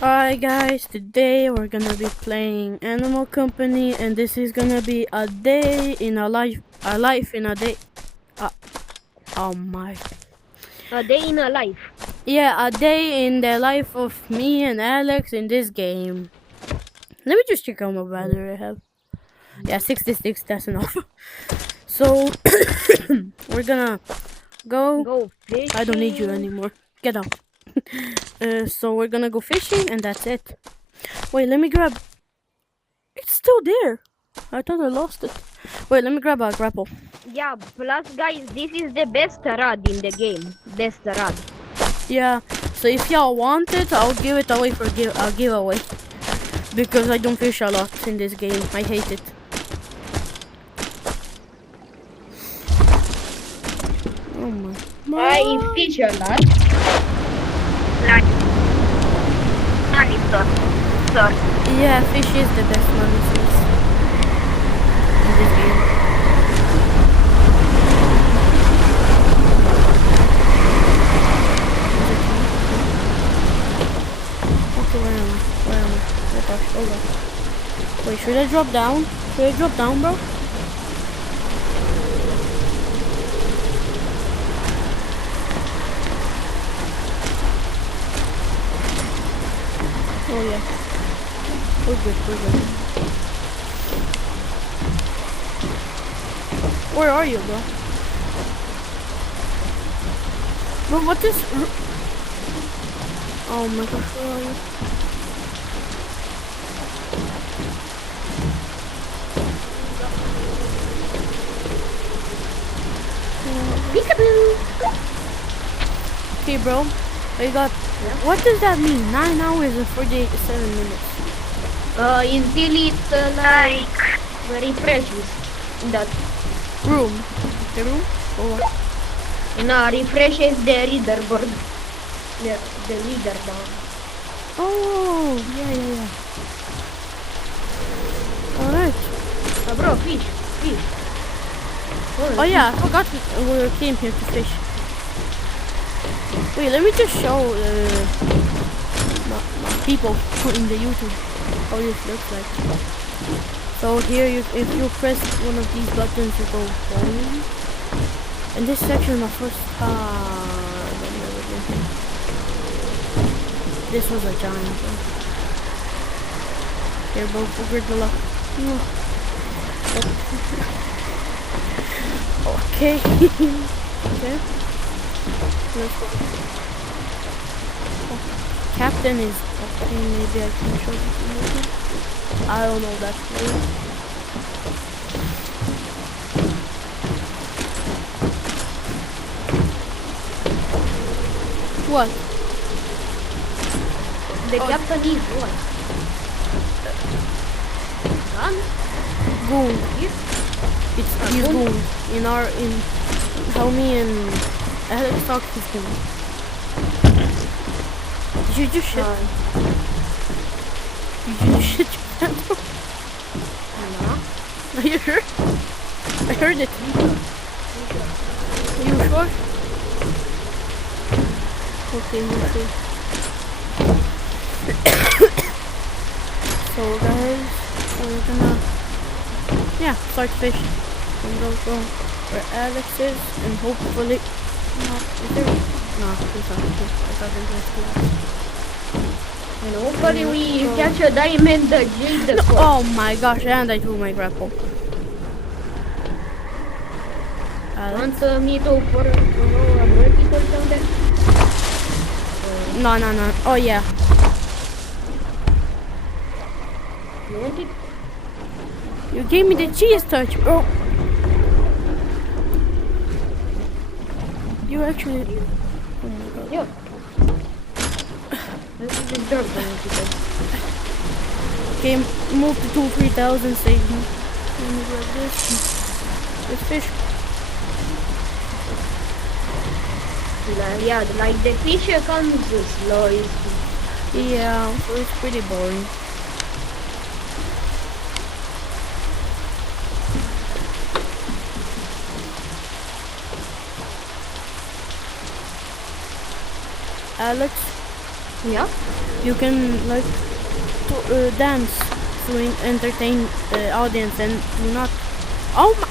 Alright guys, today we're gonna be playing Animal Company and this is gonna be a day in a life in a day. Uh, oh my. A day in a life. Yeah, a day in the life of me and Alex in this game. Let me just check how much battery I have. Yeah, 66, that's enough. So, we're gonna go. Go fishing. I don't need you anymore. Get out. So we're gonna go fishing and that's it. Wait, let me grab. It's still there. I thought I lost it. Wait, let me grab a grapple. Yeah, plus guys, this is the best rod in the game. Best rod. Yeah, so if y'all want it, I'll give it away for a giveaway. Because I don't fish a lot in this game. I hate it. Oh my. I fish a lot. Like money source. Yeah, fish is the best money source in this game. Okay, where am I? Oh gosh, oh gosh. Wait, should I drop down? Should I drop down, bro? Oh yeah. We're good, we're good. Where are you, bro? Bro, what is... Oh my gosh, where are you? Peekaboo. Okay, bro. I got... What does that mean? 9 hours and 47 minutes. Until it's like refreshes in that. Room. The room? Or what? Refreshes the leaderboard. The leaderboard. Oh, yeah. Alright. Bro, fish. Oh yeah, I forgot we came here to fish. Wait, let me just show my people in the YouTube how this looks like. So here, if you press one of these buttons, you go home. And this section is my first time. I've never been here. This was a giant one. Here, bro, for good luck. Okay. Okay. Let's go. Oh, Captain is okay. Maybe I can show you. I don't know that name. What? The captain is what? Gun? Goon. Yes. He's goon. In how me and Alex talk, he's goon. Did you just shit? Did you just shit your pants? No. Are you sure? I heard it. Are you sure? Okay, you sure. So guys, we're gonna start fishing. I'm gonna go where Alex is and hopefully there's not. I thought there was And hopefully we catch a diamond jade. Oh my gosh, and I threw my grapple. Want me to put a vertical down there? No. Oh yeah. You want it? You gave me the cheese touch, bro. You actually... Oh my god. Yeah. This is the dirt vertical. Okay, move to 2,000, save me. Let me grab this. This fish. Yeah, like the fish comes slow. Yeah, so it's pretty boring. Alex, Yeah. You can like dance to entertain the audience and do not. Oh my!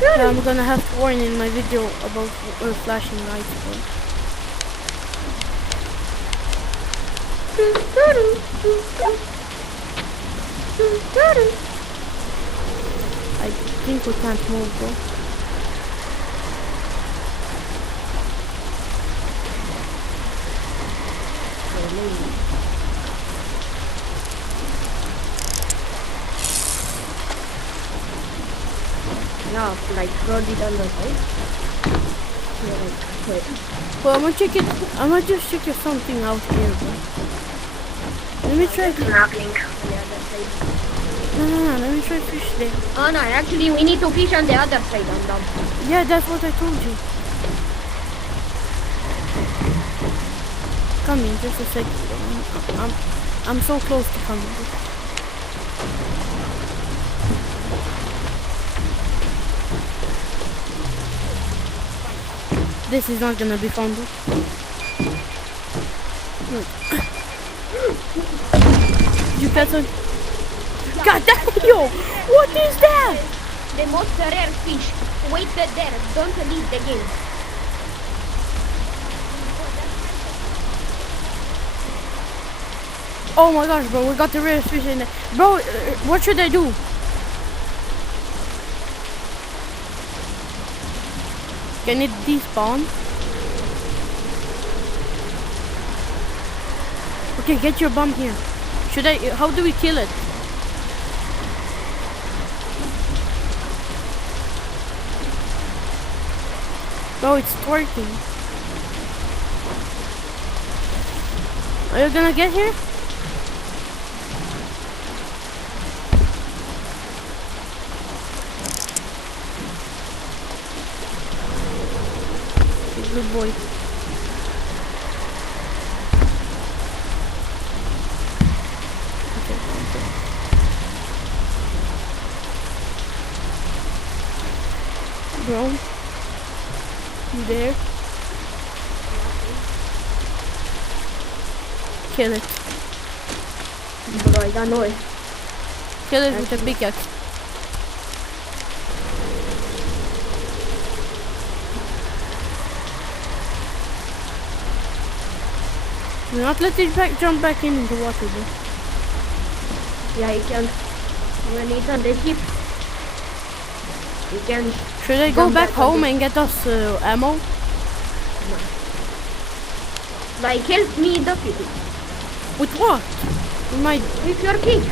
Yeah, I'm gonna have to warn in my video about flashing lights. Bro. I think we can't move, bro. Yeah, like roll it on the side. Yeah, like, wait. Well, I'm gonna check it. I'm gonna just check something out here, bro. Let me try. Snorkeling on the other side. No. Let me try fish there. Oh no, actually we need to fish on the other side on them. Yeah, that's what I told you. Coming, just a second. I'm so close to coming. This is not gonna be fun, bro. Wait. You got some. God damn, yo! What is that? The most rare fish. Wait there. Don't leave the game. Oh my gosh, bro, we got the rarest fish in there. Bro, what should I do? Can it despawn? Okay, get your bomb here. Should I? How do we kill it? Bro, it's twerking. Are you gonna get here? Good boy. Bro, you there? Kill it. Bro, I don't know it. Kill it with a pickaxe. Do not let it jump back into the water, bro. Yeah, you can. When it's on the ship, you can. Should I go Jump back back on home the- and get us ammo? Like, help me defeat it. With what? With my... With your king.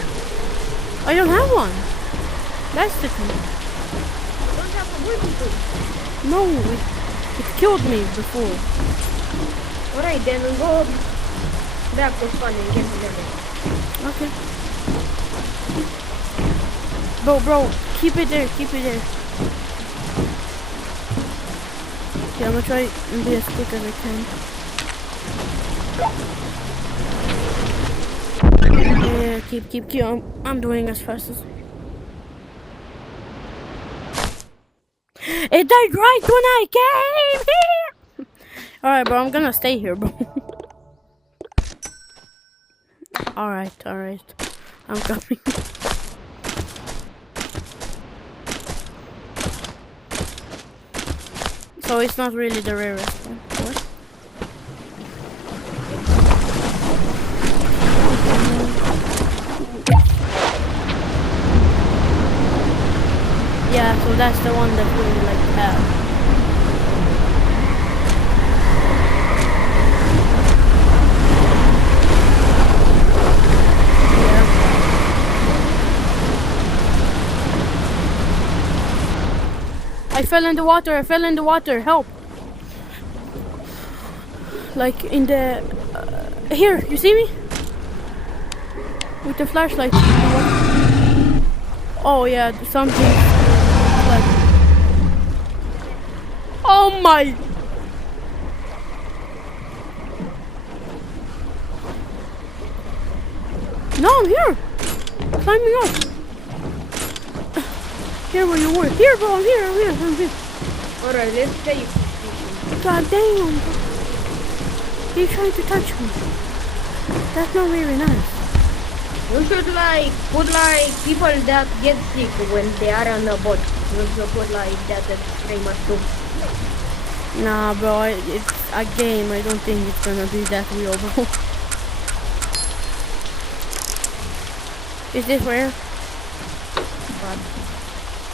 I don't have one. That's the thing. You don't have a multi-tool. No, it killed me before. Alright, then we'll go back to spawn and get together. Okay. Bro, keep it there, keep it there. Okay, I'm gonna try and be as quick as I can. Yeah, keep. I'm doing as fast as. It died right when I came here! Alright, bro, I'm gonna stay here, bro. Alright. I'm coming. So it's not really the rarest one. What? Yeah, so that's the one that we like have. I fell in the water, help! Like in the... here, you see me? With the flashlight. Oh yeah, something... like... Oh my... No, I'm here! Climbing up! Here where you were. Here, bro, I'm here. Alright, let's take fish. God damn. He's trying to touch me. That's not very nice. You should like put like people that get sick when they are on a boat. You should put like that very much too. Nah, bro, it's a game. I don't think it's gonna be that real, bro. Is this rare? But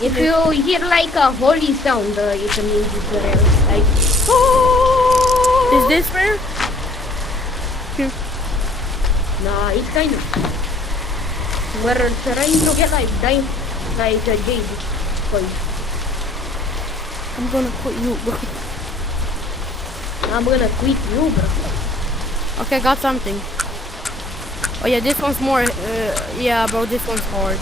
if you hear like a holy sound, it means it's rare. Like, oh! Is this rare? Nah, it's kind of. We're trying to get like a jade coin. I'm gonna quit you, bro. I'm gonna quit you, bro. Okay, got something. Oh yeah, this one's more, yeah, bro, this one's hard.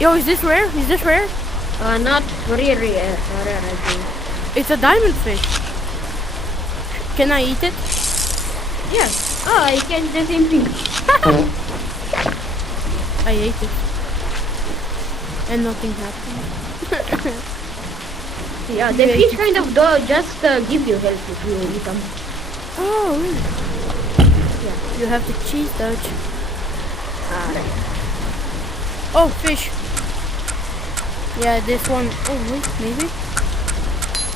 Yo, is this rare? Is this rare? Not very rare, I think. It's a diamond fish. Can I eat it? Yeah. Oh, I can the same thing. I ate it. And nothing happened. Yeah, the fish kind of just give you health if you eat them. Oh, really? Yeah. You have to cheese dodge. Alright. Oh, fish. Yeah, this one. Oh, wait, maybe?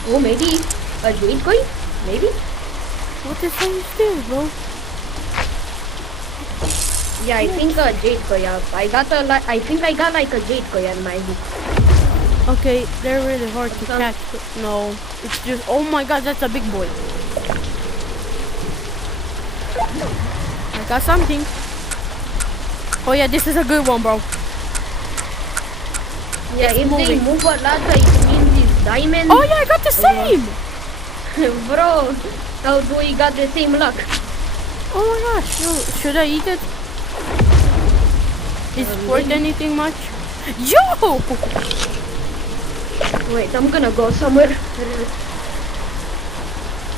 Oh, maybe a jade coin? Maybe? What the hell is this, bro? Yeah, I think a jade coin. I think I got like a jade coin on my hook. Okay, they're really hard to catch. No, it's just. Oh my god, that's a big boy. I got something. Oh yeah, this is a good one, bro. Yeah, It's if they moving. move a lot, it means it's diamond. Oh yeah, I got the same. Bro, how do we got the same luck? Oh my gosh, yo, should I eat it? Is it worth anything much? Yo! Wait, I'm gonna go somewhere.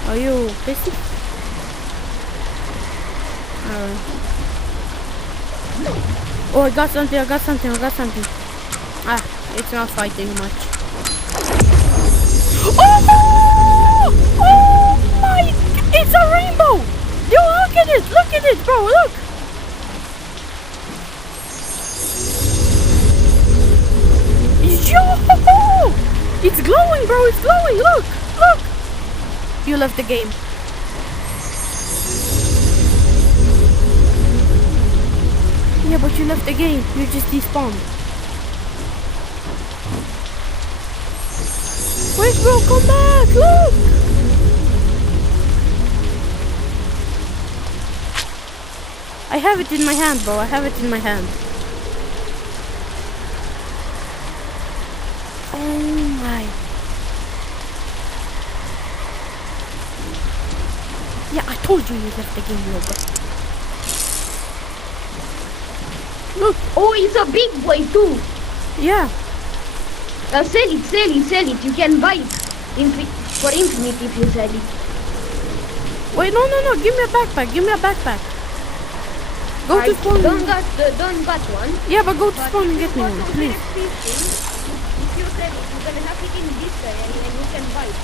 Are you pissy? Oh, I got something, I got something. Ah, it's not fighting much. Oh! Oh my! It's a rainbow! Yo, look at it, bro, look! Yo! It's glowing, bro, it's glowing, look! You left the game. Yeah, but you left the game. You just despawned. Wait, bro, come back! Look! I have it in my hand, bro. I have it in my hand. Oh my. Yeah, I told you left the game, bro. Look. Oh, it's a big boy too. Yeah. Sell it. You can buy it for infinite if you sell it. Wait, no. Give me a backpack. Go to spawn. Don't got one. Yeah, but go to spawn and get me one, please. If you sell it, you're gonna have it in this area and you can buy it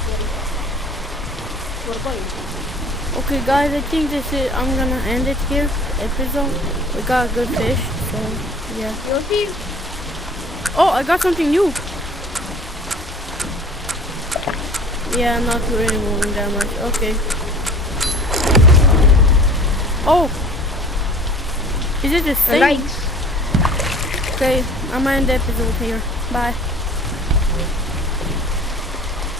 for coins. Okay, guys, I think this is. I'm gonna end it here. Episode. We got a good fish, so yeah. You see? Oh, I got something new. Yeah, not really moving that much. Okay. Oh. Is it the same? Lights. Okay, I'm gonna end the episode here. Bye.